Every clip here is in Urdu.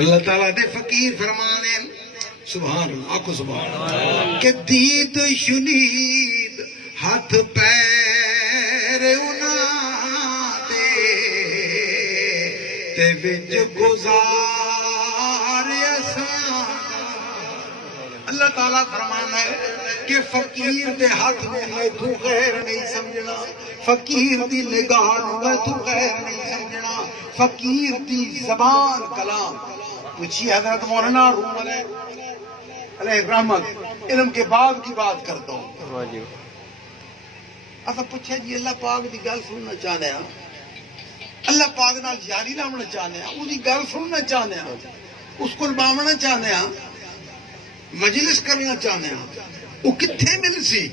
اللہ تعالیٰ دے فقیر فرمانے سبحان اللہ آکو سبحان اللہ کہ دید شنید ہاتھ پیر انہاں دے تے وچ گزار اساں اللہ تعالیٰ فرمانا ہے کہ فقیر دے ہاتھ میں تو غیر نہیں سمجھنا، فقیر دی نگاہ میں تو غیر نہیں سمجھنا، فقیر دی زبان کلام پوچھی حضرت مولانا روم علیہ رحمت علم کے بعد کی بات کرتا ہوں اصلا پوچھا جی اللہ پاک دی گل سننا چاہنے ہیں، اللہ پاک نال یاری لاؤنا چاہنے ہیں، اس دی گل سننا چاہنے ہیں، اس کو باونا چاہنے ہیں، مجلس کرنا چاہنے ہیں، وہ کتھے مل سی؟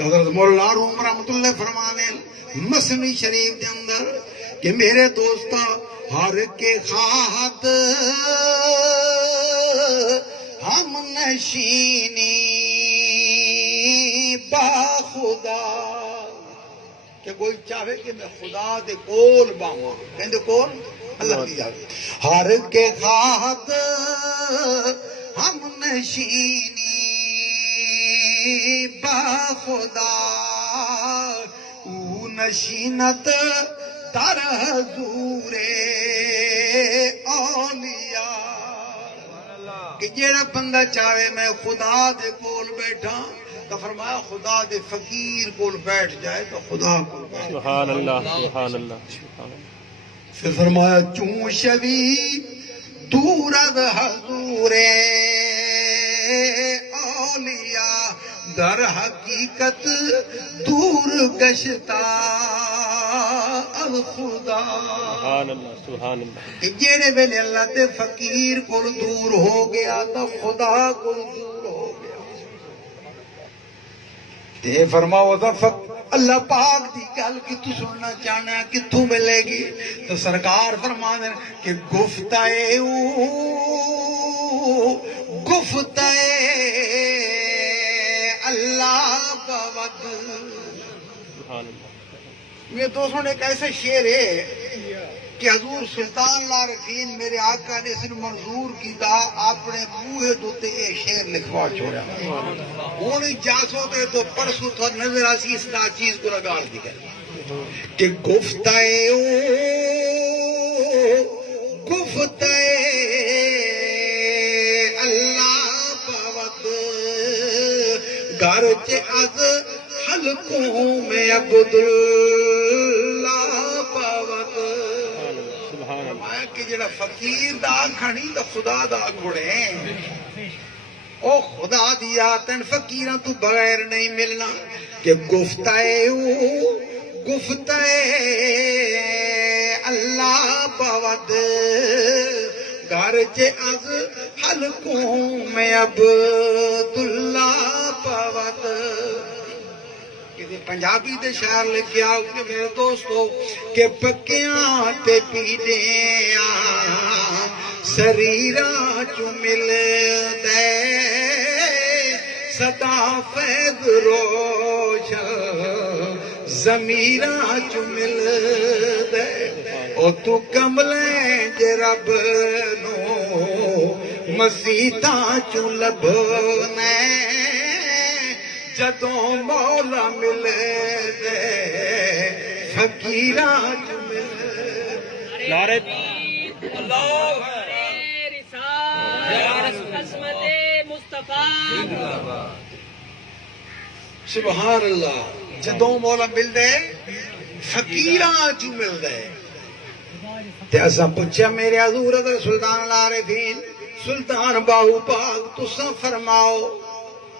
حضرت مولانا روم رحمت اللہ فرمانے مسنوی شریف دے اندر کہ میرے دوستا ہر کے خواہد ہم نشینی با خدا کہ کوئی چاہے کہ میں خدا دے کول باواں کہندے کول اللہ کی جاگ ہر کے خواہد ہم نشینی با خدا او نشینت در حضور اولیاء کہ جیڑا بندہ چاہے میں خدا دے کول بیٹھا تو فرمایا خدا دے فقیر کول بیٹھ جائے تو خدا کول بیٹھ سبحان اللہ سبحان اللہ پھر فرمایا چون شوی دور از حضور اولیاء در حقیقت دور گشتا الخدا سبحان اللہ سبحان اللہ کہ جیڑے ویلے اللہ دے فقیر کو دور ہو گیا تو خدا کو دور ہو گیا تے فرماؤ اللہ پاک دی گل کی تو سننا چاہنا ہے کتوں ملے گی تو سرکار فرمانے کہ گفتہ اللہ بود سبحان اللہ یہ دوستوں نے ایک ایسا شعر ہے کہ حضور سلطان العارفین میرے آقا نے اسے منظور کیتا اپنے بوہے دوتے یہ شعر لکھوا چھوڑا ہوں جاسو تے تو پرسوں تو نظر آسی اس طرح چیز کو لگاڑ دی گئی کہ گفتہ اللہ بود گرچ از حلقوں میں عبداللہ بود کہ جڑا فقیر دا کھڑی دا خدا دا گھڑے او خدا دیا تن فقیران تو بغیر نہیں ملنا کہ گفتہ اللہ بود گرچ از حلقوں میں عبداللہ بود پنجابی دے شعر لکھے آؤ کہ میرے دوستو کہ پکیاں تے پیڑیاں سریراں چو مل دے صدا فیض روشن ضمیراں چو مل دے او تو کملیں جے رب نو مسیتاں چو لبنے جدوں مولا ملے دے فقیراں چ ملے نعرہ اللہ عظمت مصطفیٰ سبحان اللہ جدوں مولا مل دے فقیراں چ مل دے تے اساں پوچھیا میرے حضور حضرت سلطان العارفین سلطان باہو پاک تساں فرماؤ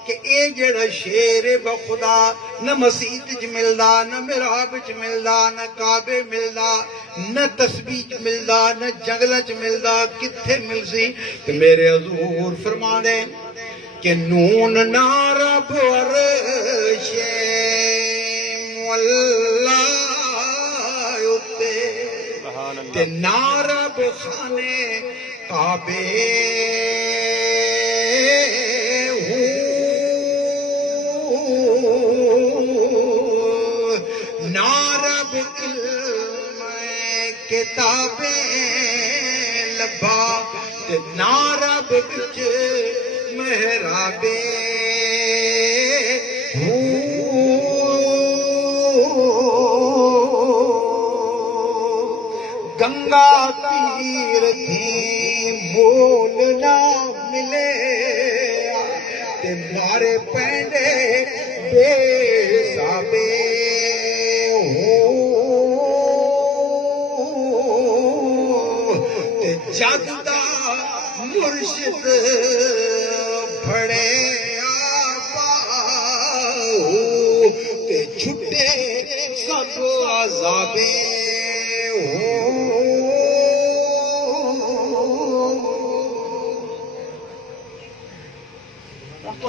کہ اے جڑا شیر بخدا نہ مسیت چ ملدا نہ محراب چ ملدا نہ کعبے ملدا نہ تسبیح چ ملدا نہ جنگل چ ملدا کتھے مل سی کہ میرے حضور فرمانے کہ نون نہ رب عرش مولا اتے سبحان تے اللہ نہ رب خانے کعبے کتابیں لبا تے نا رب وچ محرابے گنگا تیر تھی مول نہ ملے تے مارے پینڈے بے حسابے تے جگ دا مرشد بڑے آبا تے چھٹے سب عذابے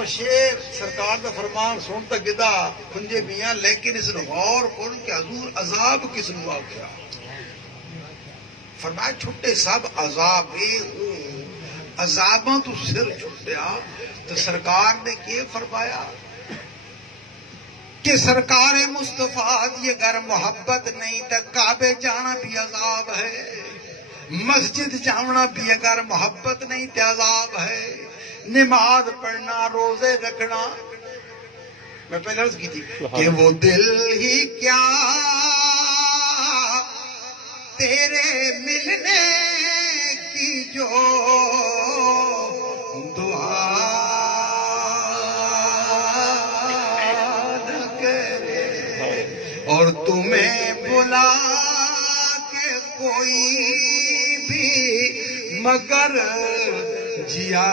شیر سرکار دا فرمان سن تا گدا کھنجے میاں لیکن اس نے غور کر کہ حضور عذاب کس نو آکھیا فرمایا چھٹے سب عذاب عذاباں تو سر چھٹیا تو سرکار نے کیا فرمایا کہ سرکار مصطفیٰ یہ اگر محبت نہیں تو کعبے جانا بھی عذاب ہے مسجد جانا بھی اگر محبت نہیں تو عذاب ہے نماز پڑھنا روزے رکھنا میں پہلے عرض کی تھی کہ وہ دل ہی کیا تیرے ملنے کی جو دعا نہ کرے اور تمہیں بلا کے کوئی بھی مگر جیا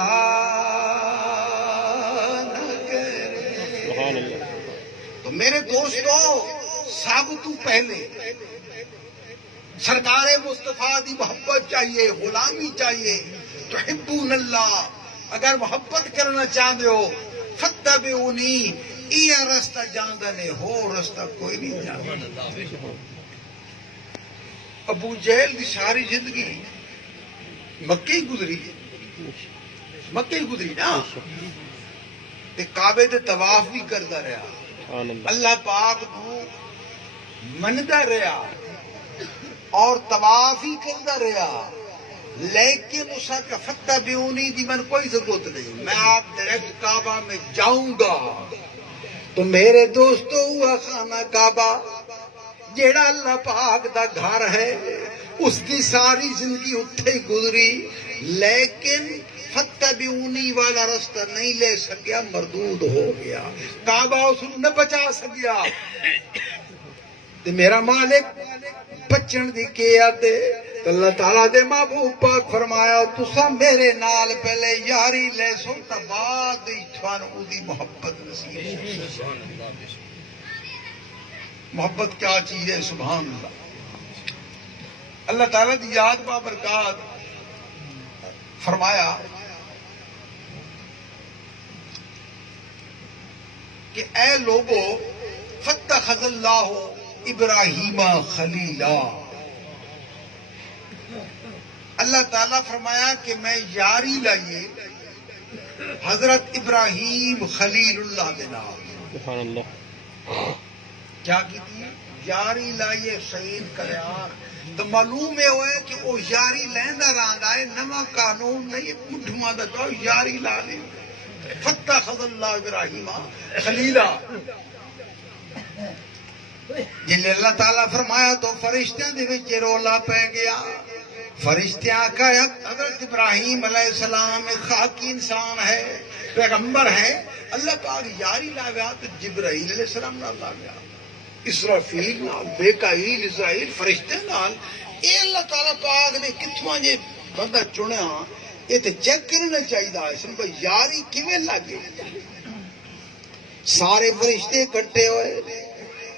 تو میرے دوستو سب تو پہلے سرکار مصطفیٰ دی محبت چاہیے غلامی چاہیے تحبون اللہ اگر محبت کرنا چاہتے ہو فتبعونی یہ رستہ جاندہ نے ہو رستہ کوئی نہیں جاندہ ابو جہل دی ساری زندگی مکہ ہی گزری نا تے کعبے تے طواف بھی کرتا رہا اللہ پاک کو مندا رہا اور طواف ہی کرتا رہا لیکن اس کا فتبعونی دی من کوئی ضرورت نہیں میں آپ ڈائریکٹ کعبہ میں جاؤں گا تو میرے دوستو ہوا خانہ کعبہ جیڑا اللہ پاک دا گھر ہے اس کی ساری زندگی اتھے ہی گزری لیکن فتبعونی والا رستہ نہیں لے سکیا مردود ہو گیا کعبہ اس نہ بچا سکیا تے میرا مالک بچن دی کیا تے اللہ تعالیٰ دے محبوب پاک فرمایا تسا میرے نال پہلے یاری لے سو تا بعد تھانوں دی محبت نصیب محبت کیا چیز ہے سبحان اللہ اللہ تعالیٰ دی یاد بابرکات فرمایا کہ اے لوگو فاتخذ اللہ ابراہیم خلیلا اللہ تعالیٰ فرمایا کہ میں یاری لائیے حضرت ابراہیم خلیل اللہ دے نام سبحان اللہ کیا کی تھی یاری لائیے سعید کلیان تو معلوم ہے ہوئے کہ وہ یاری لیندہ راندہ ہے نمہ قانون نہیں مٹھما دا تو یاری لا لے فاتخذ اللہ ابراہیم خلیلا جنہیں اللہ تعالیٰ فرمایا تو فرشتیاں دے وچ رولا پہ گیا فرشتیاں کا حضرت ابراہیم علیہ السلام ایک خاکی انسان ہے پیغمبر ہے اللہ پاک یاری لا گیا تو جبرائیل علیہ السلام نہ لا گیا اسرافیل نال بیکائیل اسرائیل فرشتے نال اے اللہ تعالیٰ پاک نے کتھواں جے بندہ چنیا یہ تے چیک کرنا چاہیے اس نے یاری کیویں لگے سارے فرشتے اکٹھے ہوئے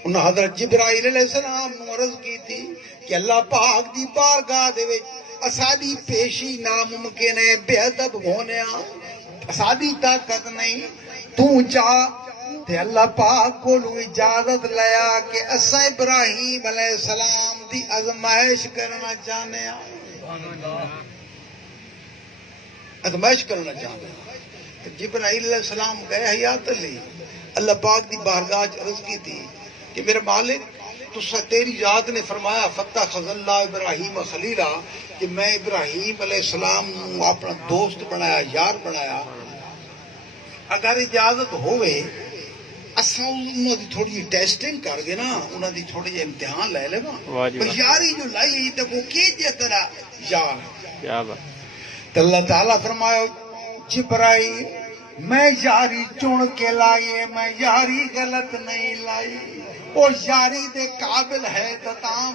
انہاں حضرت جبرائیل علیہ السلام نو عرض کی تھی کہ اللہ پاک دی بارگاہ دے وچ اساڈی پیشی ناممکن ہے بے ادب ہونے اساڈی طاقت نہیں تو چاہ تے اللہ پاک کو اجازت لیا کہ اساں ابراہیم علیہ السلام دی آزمائش کرنا چاہنے ہیں آزمائش کرنا چاہنے ہیں جبرائیل علیہ السلام گئے حیات علی اللہ پاک دی بارگاہ عرض کی تھی کہ میرے مالک تو تیری ذات نے فرمایا فتح خز اللہ ابراہیم خلیلا کہ میں ابراہیم علیہ السلام نو اپنا دوست بنایا یار بنایا اگر اجازت ہوئے اساں انہاں دی تھوڑی جی ٹیسٹنگ کر گے نا انہاں دی تھوڑی جی امتحان لے لے واہ جی واہ۔ یاری جو لائی تے وہ کی جے تیرا یار کیا بات تو اللہ تعالیٰ فرمایا جبرائیل میں یاری چن کے لائیے میں یاری غلط نہیں لائی وہ یاری دے قابل ہے تو تاں